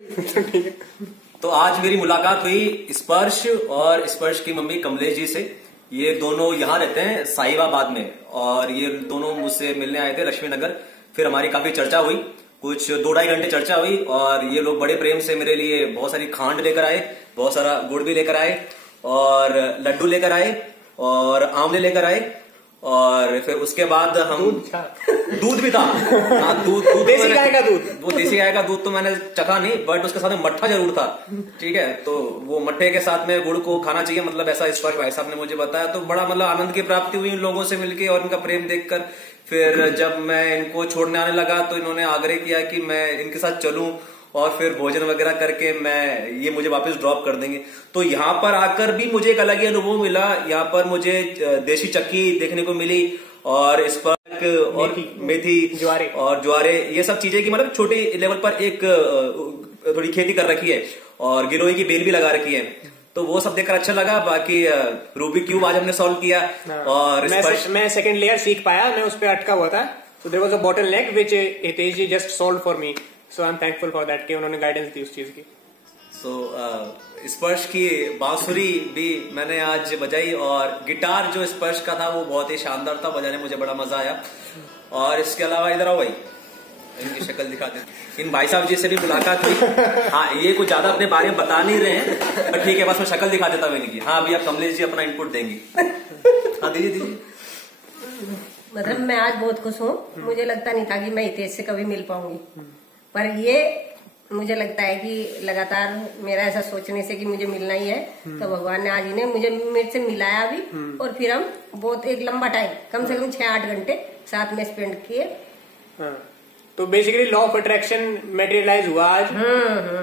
ठीक है। तो आज मेरी मुलाकात हुई स्पर्श और स्पर्श की मम्मी कमलेश जी से। ये दोनों यहाँ रहते हैं साहिबाबाद में, और ये दोनों मुझसे मिलने आए थे लक्ष्मी नगर। फिर हमारी काफी चर्चा हुई, कुछ 2-2.5 घंटे चर्चा हुई, और ये लोग बड़े प्रेम से मेरे लिए बहुत सारी खांड लेकर आए, बहुत सारा गुड़ भी लेकर आए, और लड्डू लेकर आए, और आंवले लेकर आए, और फिर उसके बाद हम दूध भी था। हाँ, दूध देसी गाय का दूध। वो देसी गाय का दूध तो मैंने चखा नहीं, बट उसके साथ में मट्ठा जरूर था। ठीक है, तो वो मट्ठे के साथ में गुड़ को खाना चाहिए, मतलब ऐसा स्पर्श भाई साहब ने मुझे बताया। तो बड़ा मतलब आनंद की प्राप्ति हुई इन लोगों से मिलके और इनका प्रेम देखकर। फिर जब मैं इनको छोड़ने आने लगा तो इन्होंने आग्रह किया कि मैं इनके साथ चलूं, और फिर भोजन वगैरह करके ये मुझे वापस ड्रॉप कर देंगे। तो यहाँ पर आकर भी मुझे एक अलग ही अनुभव मिला। यहाँ पर मुझे देशी चक्की देखने को मिली, और स्पर्क और मेथी ज्वारे ये सब चीजें की मतलब छोटी लेवल पर एक थोड़ी खेती कर रखी है, और गिरोही की बेल भी लगा रखी है। तो वो सब देखकर अच्छा लगा। बाकी रूबिक क्यूब आज हमने सॉल्व किया, और मैं सेकंड लेयर सीख पाया, मैं उस पर अटका हुआ था। So there was a bottleneck which Hitesh ji just solve for me, so I am thankful for that कि उन्होंने गाइडेंस दी उस चीज की। स्पर्श की बांसुरी भी मैंने आज बजाई, और गिटार जो स्पर्श का था वो बहुत ही शानदार था, बजाने मुझे बड़ा मजा आया। और इसके अलावा इधर आओ भाई, इनकी शक्ल दिखाते। इन भाई साहब जी से भी मुलाकात हुई। हाँ, ये कुछ ज्यादा अपने बारे में बता नहीं रहे हैं, पर ठीक है, बस मैं शक्ल दिखा देता हूँ इनकी। हाँ, अभी आप कमलेश जी अपना इनपुट देंगी। हाँ, दीजिए। मतलब मैं आज बहुत खुश हूँ। मुझे लगता नहीं था कि मैं हितेश से कभी मिल पाऊंगी, पर ये मुझे लगता है कि लगातार मेरा ऐसा सोचने से कि मुझे मिलना ही है, तो भगवान ने आज इन्हें मेरे से मिलाया भी, और फिर हम बहुत एक लंबा टाइम, कम से कम 6-8 घंटे साथ में स्पेंड किए। तो basically law of attraction materialise हुआ आज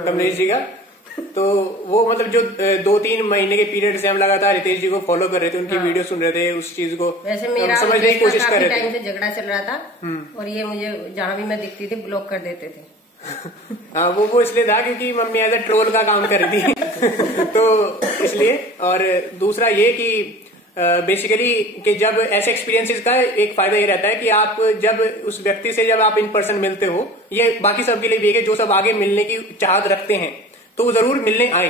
कमलेश जी का। तो वो मतलब जो 2-3 महीने के पीरियड से हम लगातार हितेश जी को फॉलो कर रहे थे, उनकी वीडियो सुन रहे थे, उस चीज को वैसे मेरा समझने की कोशिश कर रहे थे। टाइम से झगड़ा चल रहा था, और ये मुझे जहाँ भी मैं दिखती थी ब्लॉक कर देते थे। हाँ, वो इसलिए था क्योंकि मम्मी एज ए ट्रोल का काम कर रही थी। तो इसलिए। और दूसरा ये कि बेसिकली कि जब ऐसे एक्सपीरियंसेस का एक फायदा ये रहता है कि आप जब उस व्यक्ति से जब आप इन पर्सन मिलते हो, ये बाकी सबके लिए भी है कि जो सब आगे मिलने की चाहत रखते हैं तो वो जरूर मिलने आए,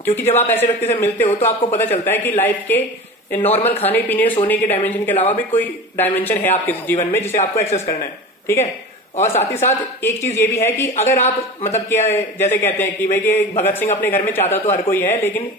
क्योंकि जब आप ऐसे व्यक्ति से मिलते हो तो आपको पता चलता है कि लाइफ के नॉर्मल खाने पीने सोने के डायमेंशन के अलावा भी कोई डायमेंशन है आपके जीवन में जिसे आपको एक्सेस करना है। ठीक है, और साथ ही साथ एक चीज ये भी है कि अगर आप मतलब क्या जैसे कहते हैं कि भाई कि भगत सिंह अपने घर में चाहता तो हर कोई है, लेकिन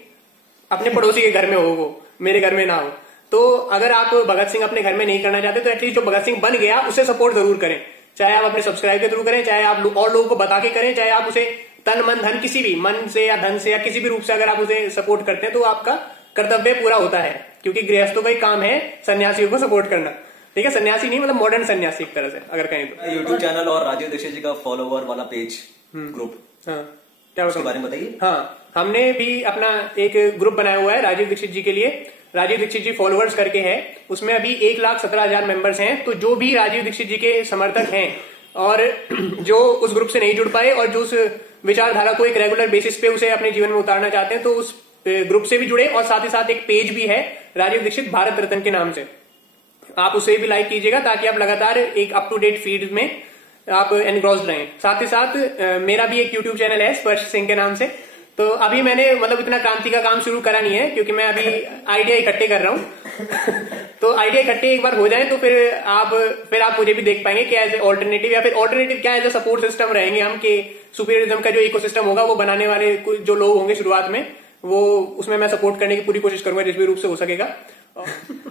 अपने पड़ोसी के घर में हो, वो मेरे घर में ना हो। तो अगर आप भगत सिंह अपने घर में नहीं करना चाहते तो एटलीस्ट जो भगत सिंह बन गया उसे सपोर्ट जरूर करें, चाहे आप अपने सब्सक्राइब के थ्रू करें, चाहे आप और लोगों को बता के करें, चाहे आप उसे तन मन धन किसी भी मन से या धन से या किसी भी रूप से अगर आप उसे सपोर्ट करते हैं तो आपका कर्तव्य पूरा होता है, क्योंकि गृहस्थों का ही काम है सन्यासियों को सपोर्ट करना। ठीक है, सन्यासी नहीं मतलब मॉडर्न सन्यासी एक तरह से अगर कहें तो। यूट्यूब चैनल और राजीव दीक्षित जी का फॉलोवर वाला पेज ग्रुप, हाँ क्या उसके बारे में बताइए। हाँ, हमने भी अपना एक ग्रुप बनाया हुआ है राजीव दीक्षित जी के लिए, राजीव दीक्षित जी फॉलोअर्स करके है। उसमें अभी 1,17,000 मेंबर्स हैं। तो जो भी राजीव दीक्षित जी के समर्थक हैं और जो उस ग्रुप से नहीं जुड़ पाए और जो उस विचारधारा को एक रेगुलर बेसिस पे उसे अपने जीवन में उतारना चाहते हैं, तो उस ग्रुप से भी जुड़े। और साथ ही साथ एक पेज भी है राजीव दीक्षित भारत रत्न के नाम से, आप उसे भी लाइक कीजिएगा ताकि आप लगातार एक अप टू डेट फीड में आप एनग्रॉस्ड रहें। साथ ही साथ मेरा भी एक यूट्यूब चैनल है स्पर्श सिंह के नाम से। तो अभी मैंने मतलब इतना क्रांति का काम शुरू करा नहीं है, क्योंकि मैं अभी आइडिया इकट्ठे कर रहा हूँ। तो आइडिया इकट्ठे एक बार हो जाए तो फिर आप मुझे भी देख पाएंगे कि एज ए ऑल्टरनेटिव या फिर ऑल्टरनेटिव क्या एज ए सपोर्ट सिस्टम रहेंगे हम, कि सुपीरियरिज्म का जो इकोसिस्टम होगा वो बनाने वाले जो लोग होंगे शुरुआत में, वो उसमें मैं सपोर्ट करने की पूरी कोशिश करूंगा जिस भी रूप से हो सकेगा।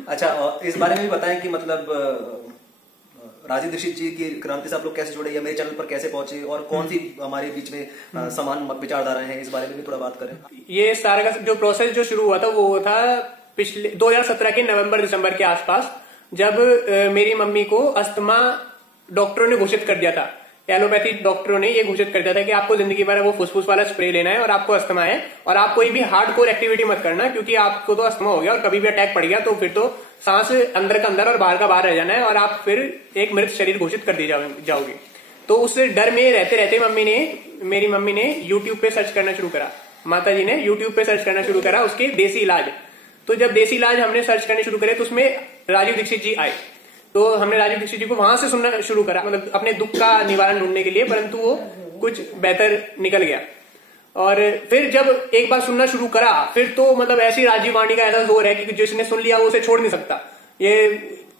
अच्छा, इस बारे में भी बताएं कि मतलब राजीव दीक्षित जी की क्रांति से आप लोग कैसे जुड़े या मेरे चैनल पर कैसे पहुंचे, और कौन सी हमारे बीच में समान विचारधाराएं हैं, इस बारे में भी थोड़ा बात करें। ये सारा का जो प्रोसेस जो शुरू हुआ था वो था पिछले 2017 के नवंबर-दिसंबर के आसपास, जब मेरी मम्मी को अस्थमा डॉक्टरों ने घोषित कर दिया था। एलोपैथी डॉक्टरों ने ये घोषित कर दिया था कि आपको जिंदगी भर वो फुसफुस वाला स्प्रे लेना है और आपको अस्थमा है, और आप कोई भी हार्डकोर एक्टिविटी मत करना, क्योंकि आपको तो अस्थमा हो गया और कभी भी अटैक पड़ गया तो फिर तो सांस अंदर का अंदर और बाहर का बाहर रह जाना है और आप फिर एक मृत शरीर घोषित कर दी जाओगे। तो उस डर में रहते रहते मेरी मम्मी ने यूट्यूब पे सर्च करना शुरू करा, माता जी ने यूट्यूब पे सर्च करना शुरू करा उसके देसी इलाज। तो जब देसी इलाज हमने सर्च करने शुरू करे तो उसमें राजीव दीक्षित जी आए। तो हमने राजीव दीक्षित जी को वहां से सुनना शुरू करा, मतलब अपने दुख का निवारण ढूंढने के लिए, परंतु वो कुछ बेहतर निकल गया। और फिर जब एक बार सुनना शुरू करा, फिर तो मतलब ऐसी राजीव वाणी का ऐसा जोर है कि जिसने सुन लिया वो उसे छोड़ नहीं सकता। ये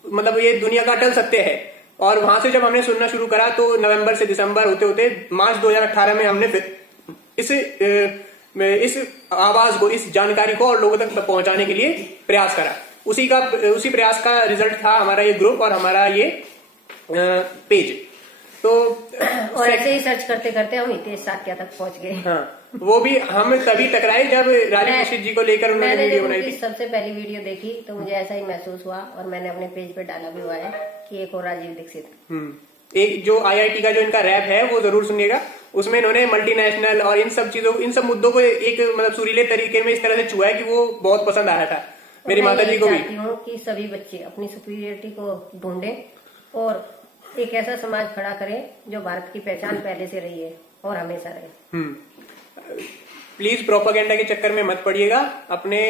मतलब ये दुनिया का अटल सत्य है। और वहां से जब हमने सुनना शुरू करा तो नवंबर से दिसंबर होते होते मार्च 2018 में हमने फिर इस आवाज को, इस जानकारी को और लोगों तक पहुंचाने के लिए प्रयास करा। उसी प्रयास का रिजल्ट था हमारा ये ग्रुप और हमारा ये पेज। तो और ऐसे ही सर्च करते करते हम हितेश साक्या तक पहुंच गए। हाँ, वो भी हम तभी टकराए जब राजीव दीक्षित जी को लेकर उन्होंने वीडियो बनाई थी। सबसे पहली वीडियो देखी तो मुझे ऐसा ही महसूस हुआ और मैंने अपने पेज पे डाला भी हुआ है कि एक और राजीव दीक्षित। एक जो IIT का जो इनका रैप है वो जरूर सुनिएगा। उसमें इन्होंने मल्टीनेशनल और इन सब मुद्दों को एक मतलब सुरीले तरीके में इस तरह से छुआ है कि वो बहुत पसंद आया था मेरी माता जी को भी। कि सभी बच्चे अपनी सुपीरियरिटी को ढूंढें और एक ऐसा समाज खड़ा करें जो भारत की पहचान पहले से रही है और हमेशा रहे। प्लीज प्रोपेगेंडा के चक्कर में मत पड़िएगा। अपने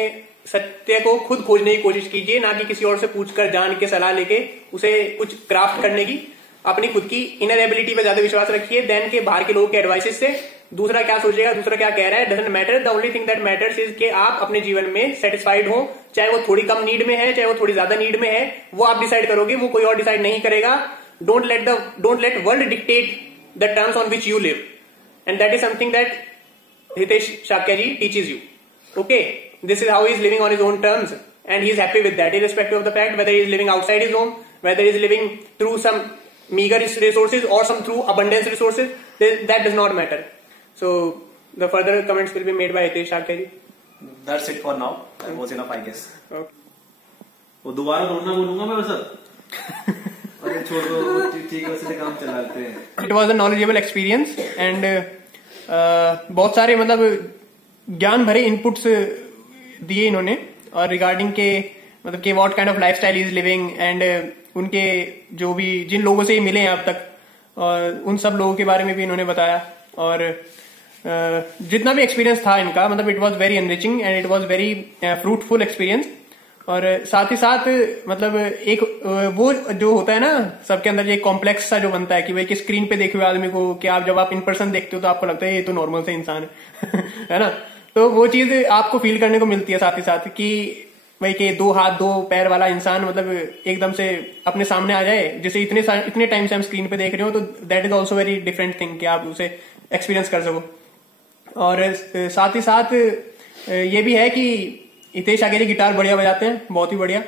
सत्य को खुद खोजने की कोशिश कीजिए, ना कि किसी और से पूछकर जान के सलाह लेके उसे कुछ क्राफ्ट करने की। अपनी खुद की इनर एबिलिटी पे ज्यादा विश्वास रखिए देन के बाहर के लोगों के एडवाइसेस से। दूसरा क्या सोचेगा, दूसरा क्या कह रहा है, doesn't matter. The only thing that matters is कि आप अपने जीवन में सेटिस्फाइड हो, चाहे वो थोड़ी कम नीड में है, चाहे वो थोड़ी ज्यादा नीड में है, वो आप डिसाइड करोगे, वो कोई और डिसाइड नहीं करेगा। Don't let world dictate the terms on which you live, and that is something that Hitesh Shakya ji teaches you. Okay, this is how he is living on his own terms, and he is happy with that, irrespective of the fact whether he is living outside his home, whether he is living through some meager resources or some through abundance resources. That does not matter. So the further comments will be made by Hitesh Shakya ji. That's it for now. That was enough, I guess. Okay. वो दोबारा बोलना बोलूंगा मैं बस। अरे छोड़ो, ठीक है, उसी काम चलाते हैं। It was a knowledgeable experience and बहुत सारे मतलब ज्ञान भरे इनपुट्स दिए इन्होंने और रिगार्डिंग के मतलब कि what kind of lifestyle is living and उनके जो भी जिन लोगों से मिले हैं अब तक और उन सब लोगों के बारे में भी इन्होंने बताया। और जितना भी एक्सपीरियंस था इनका मतलब it was very enriching and it was very fruitful experience. और साथ ही साथ मतलब एक वो जो होता है ना सबके अंदर एक कॉम्प्लेक्स सा जो बनता है कि भाई कि स्क्रीन पे देखे हुए आदमी को कि आप जब आप इन पर्सन देखते हो तो आपको लगता है ये तो नॉर्मल सा इंसान है है ना। तो वो चीज आपको फील करने को मिलती है साथ ही साथ कि भाई कि 2 हाथ 2 पैर वाला इंसान मतलब एकदम से अपने सामने आ जाए जिसे इतने टाइम से हम स्क्रीन पे देख रहे हो, तो that is also very different thing कि आप उसे एक्सपीरियंस कर सको। और साथ ही साथ ये भी है कि हितेश शाक्या जी गिटार बढ़िया बजाते हैं, बहुत ही बढ़िया।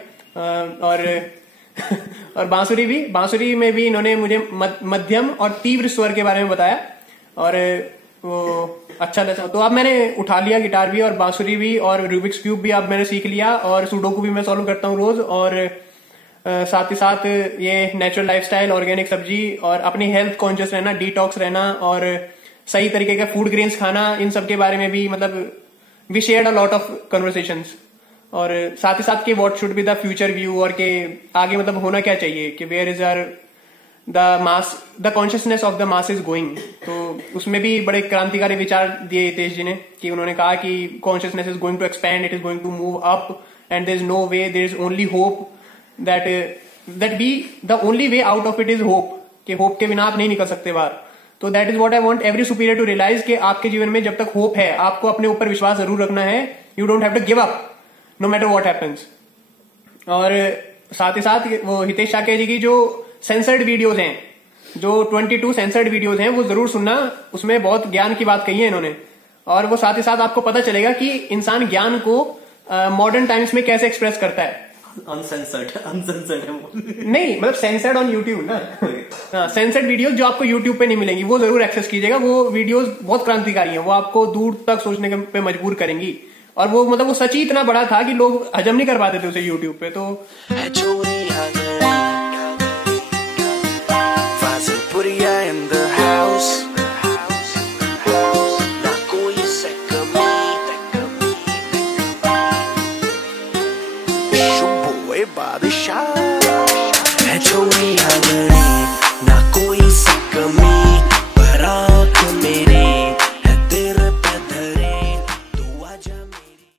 और बांसुरी में भी इन्होंने मुझे मध्यम और तीव्र स्वर के बारे में बताया और वो अच्छा लगा। तो अब मैंने उठा लिया गिटार भी और बांसुरी भी और रूबिक्स क्यूब भी अब मैंने सीख लिया और सुडोकू भी मैं सॉल्व करता हूँ रोज। और साथ ही साथ ये नेचुरल लाइफस्टाइल, ऑर्गेनिक सब्जी और अपनी हेल्थ कॉन्शियस रहना, डिटॉक्स रहना और सही तरीके का फूड ग्रेन्स खाना, इन सब के बारे में भी मतलब we shared a lot of conversations. और साथ ही साथ कि what should be the future view और के आगे मतलब होना क्या चाहिए कि where is are the consciousness of the mass is going. तो उसमें भी बड़े क्रांतिकारी विचार दिए हितेश जी ने कि उन्होंने कहा कि consciousness is going to expand, it is going to move up and there is no way, there is only hope that be the only way out of it is hope, कि होप के बिना आप नहीं निकल सकते बाहर। तो that is what I want every superior to realise कि आपके जीवन में जब तक होप है आपको अपने ऊपर विश्वास जरूर रखना है। You don't have to give up no matter what happens. और साथ ही साथ वो हितेश शाक्या जी की जो सेंसर्ड वीडियोस हैं, जो 22 सेंसर्ड वीडियोस हैं, वो जरूर सुनना। उसमें बहुत ज्ञान की बात कही है इन्होंने। और वो साथ ही साथ आपको पता चलेगा कि इंसान ज्ञान को मॉडर्न टाइम्स में कैसे एक्सप्रेस करता है। अनसेंसर्ड नहीं, मतलब सेंसर्ड ऑन यूट्यूब ना। सेंसर्ड वीडियोस जो आपको यूट्यूब पे नहीं मिलेंगी वो जरूर एक्सेस कीजिएगा। वो वीडियोस बहुत क्रांतिकारी हैं, वो आपको दूर तक सोचने पे मजबूर करेंगी। और वो मतलब वो सच ही इतना बड़ा था कि लोग हजम नहीं कर पाते थे उसे यूट्यूब पे। तो है छोरी आंगनी ना कोई सिक्का में